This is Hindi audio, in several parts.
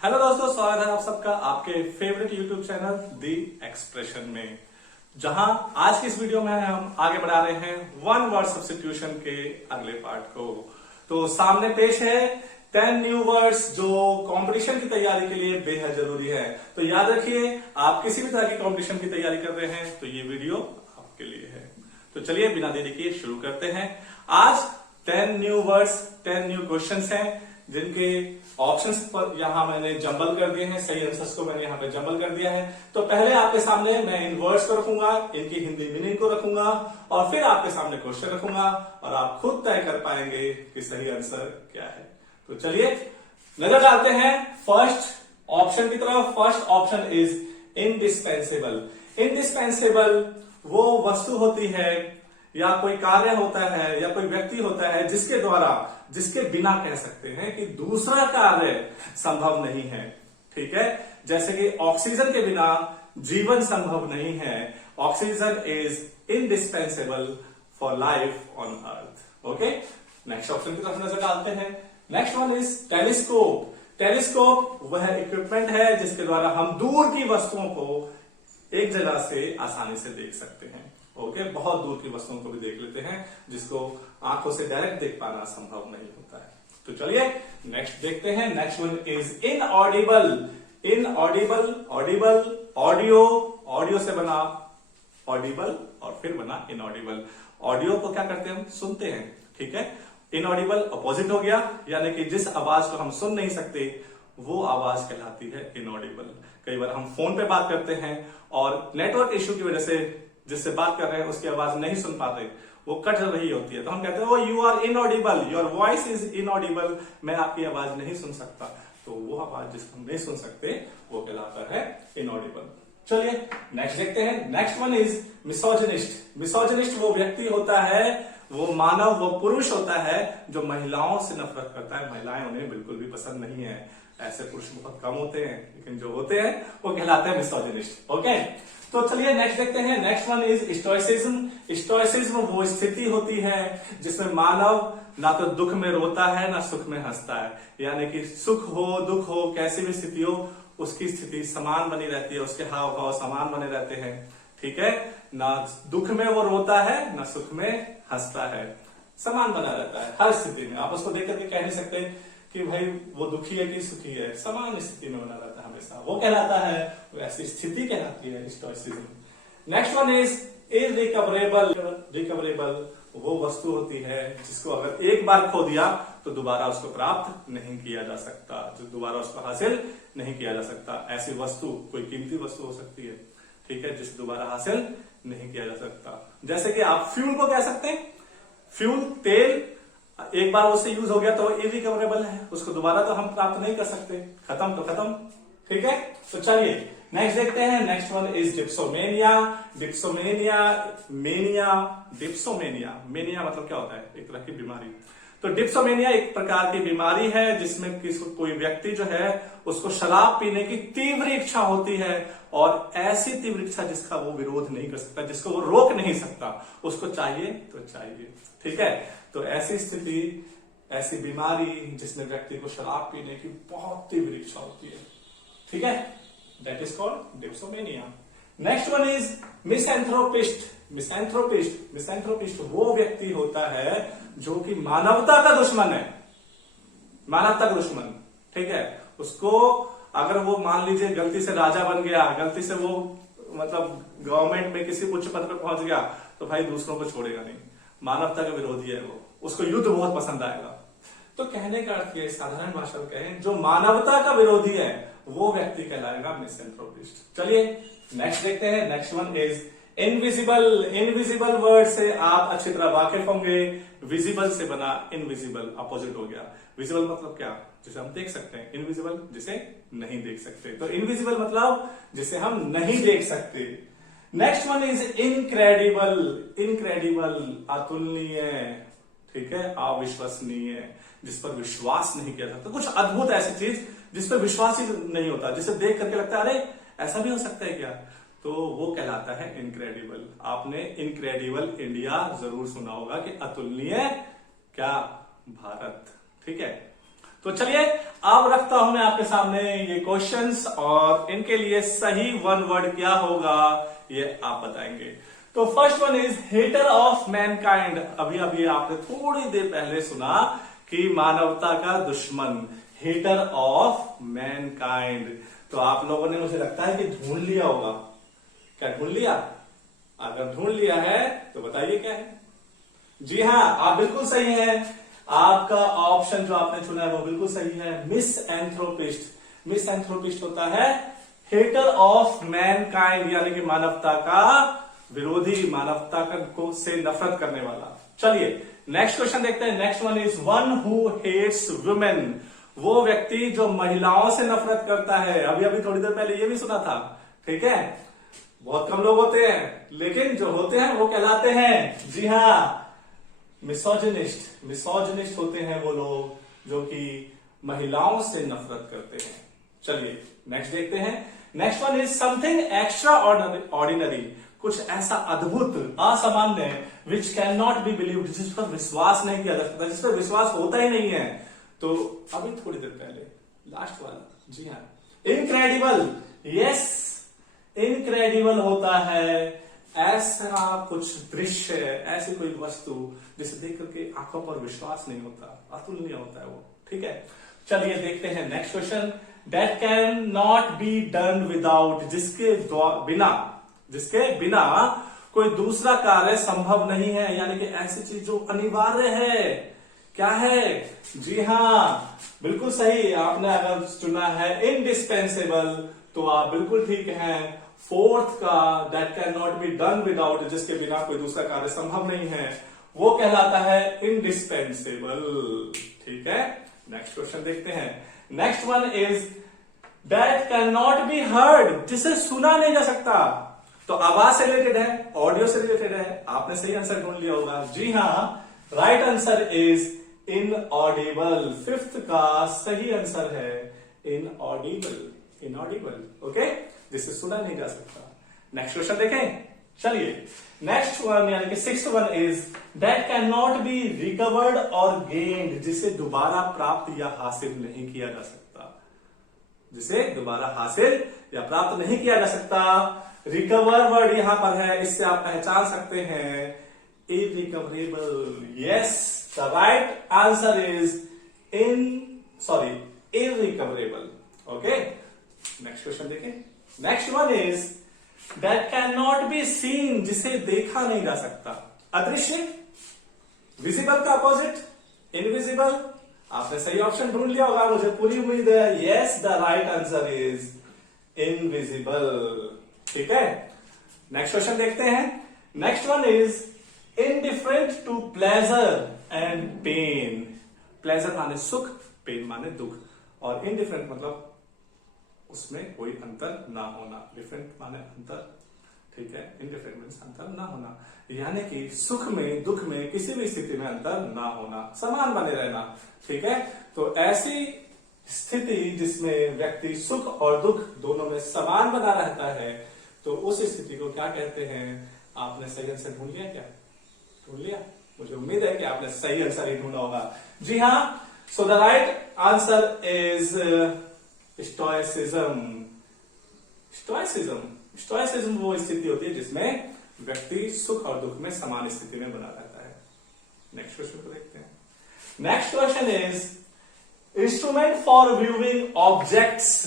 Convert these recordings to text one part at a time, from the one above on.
हेलो दोस्तों, स्वागत है आप सबका आपके फेवरेट यूट्यूब चैनल दी एक्सप्रेशन में, जहां आज की इस वीडियो में हम आगे बढ़ा रहे हैं वन वर्ड सब्स्टिट्यूशन के अगले पार्ट को। तो सामने पेश है 10 न्यू वर्ड्स जो कंपटीशन की तैयारी के लिए बेहद जरूरी है। तो याद रखिए, आप किसी भी तरह की कंपटीशन की तैयारी कर रहे हैं तो ये वीडियो आपके लिए है। तो चलिए बिना देरी किए शुरू करते हैं। आज 10 न्यू वर्ड्स, 10 न्यू क्वेश्चंस हैं जिनके ऑप्शंस पर यहां मैंने जंबल कर दिए हैं, सही आंसर्स को मैंने यहां पे जंबल कर दिया है। तो पहले आपके सामने मैं इन वर्ड्स को रखूंगा, इनकी हिंदी मीनिंग को रखूंगा और फिर आपके सामने क्वेश्चन रखूंगा और आप खुद तय कर पाएंगे कि सही आंसर क्या है। तो चलिए नजर डालते हैं फर्स्ट ऑप्शन की तरफ। First option is indispensable. Indispensable वो वस्तु होती है या कोई कार्य होता है या कोई व्यक्ति होता है जिसके द्वारा, जिसके बिना कह सकते हैं कि दूसरा कार्य संभव नहीं है। ठीक है, जैसे कि ऑक्सीजन के बिना जीवन संभव नहीं है। Oxygen is indispensable for life on earth. Okay, next option की तरफ नजर डालते हैं। Next one is telescope. Telescope वह इक्विपमेंट है जिसके द्वारा हम दूर की वस्तुओं को एक जगह से आसानी से देख सकते हैं। ओके, बहुत दूर की वस्तुओं को भी देख लेते हैं जिसको आंखों से डायरेक्ट देख पाना संभव नहीं होता है। तो चलिए नेक्स्ट देखते हैं। Next one is inaudible. Inaudible, Audible, audio, audio से बना ऑडिबल और फिर बना इनऑडिबल। ऑडियो को क्या करते हैं, हम सुनते हैं। ठीक है, इनऑडिबल अपोजिट हो गया, यानी कि जिस आवाज को हम सुन नहीं सकते वो आवाज कहलाती है इनऑडिबल। कई बार हम फोन पे बात करते हैं और नेटवर्क इश्यू की वजह से जिससे बात कर रहे हैं उसकी आवाज नहीं सुन पाते, वो कट रही होती है, तो हम कहते हैं oh you are inaudible, your voice is inaudible, मैं आपकी आवाज नहीं सुन सकता। तो वो आवाज जिसको हम नहीं सुन सकते वो कहलाता है इनऑडिबल। चलिए नेक्स्ट देखते हैं। Next one is misogynist. Misogynist वो व्यक्ति होता है, वो मानव, वो पुरुष होता है जो महिलाओं से नफरत करता है। महिलाएं उन्हें बिल्कुल भी पसंद नहीं है। ऐसे पुरुष बहुत कम होते हैं, लेकिन जो होते हैं वो कहलाते हैं मिसोजिनिस्ट। ओके, तो चलिए नेक्स्ट देखते हैं। Next one is stoicism. Stoicism वो स्थिति होती है जिसमें मानव ना तो दुख में रोता है ना सुख में हंसता है, यानी कि सुख हो दुख हो कैसी भी स्थिति हो उसकी स्थिति समान बनी रहती है, उसके हाव भाव समान बने रहते हैं। ठीक है, ना दुख में वो रोता है ना सुख में हंसता है, समान बना रहता है हर स्थिति में। आप उसको देख करके कह नहीं सकते कि भाई वो दुखी है कि सुखी है, समान स्थिति में बना रहता है हमेशा, वो कहलाता है, वो ऐसी स्थिति कहलाती है stoicism. Next one is irrecoverable. Recoverable वो वस्तु होती है जिसको अगर एक बार खो दिया तो दोबारा उसको प्राप्त नहीं किया जा सकता, जो दोबारा उसको हासिल नहीं किया जा सकता। ऐसी वस्तु कोई कीमती वस्तु हो सकती है, ठीक है, जिसे दोबारा हासिल नहीं किया जा सकता। जैसे कि आप फ्यूल को कह सकते हैं, फ्यूल तेल एक बार उससे यूज हो गया तो इरिकवरेबल है, उसको दोबारा तो हम प्राप्त नहीं कर सकते, खत्म तो खत्म। ठीक है, तो चलिए नेक्स्ट देखते हैं। Next one is dipsomania. Dipsomania, mania, dipsomania, mania मतलब क्या होता है, एक तरह की बीमारी। तो डिप्सोमेनिया एक प्रकार की बीमारी है जिसमें कोई व्यक्ति जो है उसको शराब पीने की तीव्र इच्छा होती है और ऐसी तीव्र इच्छा जिसका वो विरोध नहीं कर सकता, जिसको वो रोक नहीं सकता, उसको चाहिए तो चाहिए। ठीक है, तो ऐसी स्थिति, ऐसी बीमारी जिसमें व्यक्ति को शराब पीने की बहुत तीव्र इच्छा होती है, ठीक है, that is called dipsomania. Next one is misanthropist. Misanthropist, misanthropist वो व्यक्ति होता है जो कि मानवता का दुश्मन है, मानवता का दुश्मन। ठीक है, उसको अगर वो मान लीजिए गलती से राजा बन गया, गलती से वो मतलब गवर्नमेंट में किसी उच्च पद पर पहुंच गया तो भाई दूसरों को छोड़ेगा नहीं, मानवता का विरोधी है वो, उसको युद्ध बहुत पसंद आएगा। तो कहने का अर्थ ये, साधारण भाषा में कहें, जो मानवता का विरोधी है वो व्यक्ति कहलाएगा मिसैंथ्रोपिस्ट। चलिए नेक्स्ट देखते हैं। Next one is invisible. Invisible word से आप अच्छी तरह वाकिफ होंगे। विजिबल से बना इनविजिबल, अपोजिट हो गया। विजिबल मतलब क्या, जिसे हम देख सकते हैं, इनविजिबल जिसे नहीं देख सकते। तो इनविजिबल मतलब जिसे हम नहीं देख सकते। Next one is incredible. Incredible अतुलनीय, ठीक है, अविश्वसनीय, जिस पर विश्वास नहीं किया जाता। कुछ अद्भुत ऐसी चीज जिस पर विश्वास ही नहीं होता, जिसे देख करके लगता है अरे ऐसा भी हो सकता है क्या, तो वो कहलाता है इनक्रेडिबल। आपने इनक्रेडिबल इंडिया जरूर सुना होगा कि अतुलनीय क्या, भारत। ठीक है, तो चलिए अब रखता हूं मैं आपके सामने ये क्वेश्चंस और इनके लिए सही वन वर्ड क्या होगा ये आप बताएंगे। तो first one is hater of mankind. अभी अभी आपने थोड़ी देर पहले सुना कि मानवता का दुश्मन, हेटर ऑफ मैनकाइंड। तो आप लोगों ने मुझे लगता है कि ढूंढ लिया होगा। क्या ढूंढ लिया? अगर ढूंढ लिया है तो बताइए क्या है। जी हाँ, आप बिल्कुल सही हैं। आपका ऑप्शन जो आपने चुना है वो बिल्कुल सही है, मिसएंथ्रोपिस्ट। मिसएंथ्रोपिस्ट होता है हेटर ऑफ मैनकाइंड, यानी कि मानवता का विरोधी, मानवता को से नफरत करने वाला। चलिए नेक्स्ट क्वेश्चन देखते हैं। Next one is one who hates women. वो व्यक्ति जो महिलाओं से नफरत करता है। अभी अभी थोड़ी देर पहले ये भी सुना था, ठीक है। बहुत कम लोग होते हैं, लेकिन जो होते हैं वो कहलाते हैं, जी हाँ, मिसोजिनिस्ट। मिसोजिनिस्ट होते हैं वो लोग जो कि महिलाओं से नफरत करते हैं। चलिए नेक्स्ट देखते हैं। Next one is something extra ordinary. कुछ ऐसा अद्भुत, असामान्य, which can not B believed, जिस पर विश्वास नहीं किया जा सकता, जिस पर विश्वास होता ही नहीं है। तो अभी थोड़ी देर पहले लास्ट वाला, जी हाँ, इनक्रेडिबल। यस, इनक्रेडिबल होता है ऐसा कुछ दृश्य, ऐसी कोई वस्तु जिसे देख करके आंखों पर विश्वास नहीं होता, अतुलनीय होता है वो, ठीक है। चलिए देखते हैं next question. That can not be done without, जिसके बिना कोई दूसरा कार्य संभव नहीं है, यानी कि ऐसी चीज जो अनिवार्य है। क्या है? जी हाँ, बिल्कुल सही। आपने अगर चुना है इंडिस्पेंसेबल तो आप बिल्कुल ठीक हैं। फोर्थ का that can not be done without, जिसके बिना कोई दूसरा कार्य संभव नहीं है, वो कहलाता है इंडिस्पेंसेबल, ठीक है। नेक्स्ट क्वेश्चन देखते हैं। Next one is that can not be heard, जिसे सुना नहीं जा सकता। तो आवाज से रिलेटेड है, ऑडियो से रिलेटेड है। आपने सही आंसर ढूंढ लिया होगा। जी हाँ, right answer is inaudible. Fifth का सही आंसर है इनऑडिबल। इनऑडिबल, ओके, जिसे सुना नहीं जा सकता। नेक्स्ट क्वेश्चन देखें। चलिए नेक्स्ट वन यानी कि sixth one is that can not be recovered और गेन्ड, जिसे दोबारा प्राप्त या हासिल नहीं किया जा सकता। जिसे दोबारा हासिल या प्राप्त नहीं किया जा सकता। रिकवर वर्ड यहां पर है, इससे आप पहचान सकते हैं irrecoverable. Yes, the right answer is irrecoverable, okay. Next question देखें। Next one is that can not be seen, जिसे देखा नहीं जा सकता। अदृश्य, विजिबल का अपोजिट इनविजिबल। आपने सही ऑप्शन ढूंढ लिया होगा, मुझे पूरी उम्मीद है। Yes, the right answer is invisible, ठीक है। नेक्स्ट क्वेश्चन देखते हैं। Next one is indifferent to pleasure and pain. Pleasure माने सुख, पेन माने दुख, और इनडिफरेंट मतलब उसमें कोई अंतर ना होना। डिफरेंट माने अंतर, ठीक है। इनडिफरेंट मीन्स अंतर ना होना, यानी कि सुख में दुख में किसी भी स्थिति में अंतर ना होना, समान बने रहना, ठीक है। तो ऐसी स्थिति जिसमें व्यक्ति सुख और दुख दोनों में समान बना रहता है, तो उस स्थिति को क्या कहते हैं? आपने सही आंसर ढूंढ लिया क्या? ढूंढ लिया? मुझे उम्मीद है कि आपने सही आंसर ही ढूंढा होगा। जी हाँ, so the right answer is stoicism. Stoicism वो स्थिति होती है जिसमें व्यक्ति सुख और दुख में समान स्थिति में बना रहता है। नेक्स्ट क्वेश्चन को देखते हैं। Next question is instrument for viewing objects.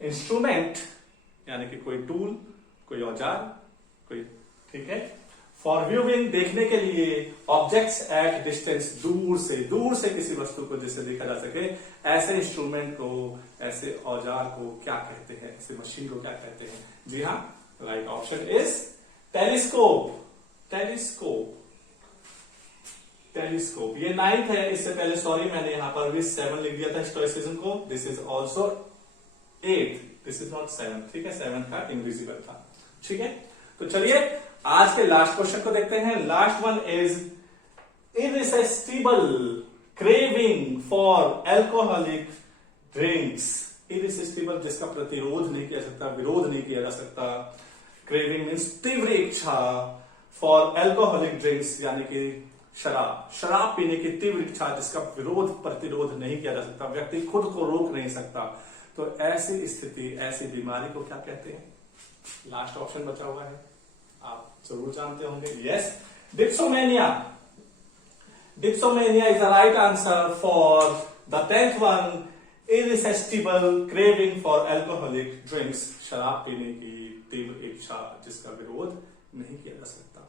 Instrument यानी कि कोई टूल, कोई औजार, कोई, ठीक है। फॉर व्यूइंग देखने के लिए, ऑब्जेक्ट्स एट डिस्टेंस दूर से किसी वस्तु को जिसे देखा जा सके, ऐसे इंस्ट्रूमेंट को, ऐसे औजार को क्या कहते हैं? ऐसे मशीन को क्या कहते हैं? जी हाँ, right option is telescope. Telescope ये 9th है। इससे पहले सॉरी मैंने यहां पर भी 7 लिख दिया था स्टोइसिज्म को। This is also 8th, this is not 7th, ठीक है। 7th का इनविजिबल था, ठीक है। तो चलिए आज के लास्ट क्वेश्चन को देखते हैं। Last one is irresistible craving for alcoholic drinks. Irresistible जिसका प्रतिरोध नहीं किया जा सकता, विरोध नहीं किया जा सकता। क्रेविंग मीन्स तीव्र इच्छा, फॉर एल्कोहलिक ड्रिंक्स यानी कि शराब पीने की तीव्र इच्छा जिसका विरोध प्रतिरोध नहीं किया जा सकता, व्यक्ति खुद को रोक नहीं सकता, तो ऐसी स्थिति, ऐसी बीमारी को क्या कहते हैं? लास्ट ऑप्शन बचा हुआ है, आप जरूर जानते होंगे। Yes, dipsomania. Dipsomania is the right answer for the 10th one, irresistible craving for alcoholic drinks, शराब पीने की तीव्र इच्छा जिसका विरोध नहीं किया जा सकता।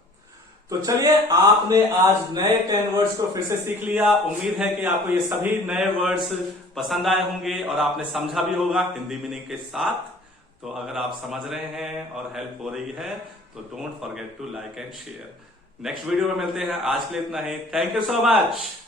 तो चलिए, आपने आज नए 10 वर्ड्स को फिर से सीख लिया। उम्मीद है कि आपको ये सभी नए वर्ड्स पसंद आए होंगे और आपने समझा भी होगा हिंदी मीनिंग के साथ। तो अगर आप समझ रहे हैं और हेल्प हो रही है तो don't forget to like and share. Next video में मिलते हैं, आज के लिए इतना ही। Thank you so much.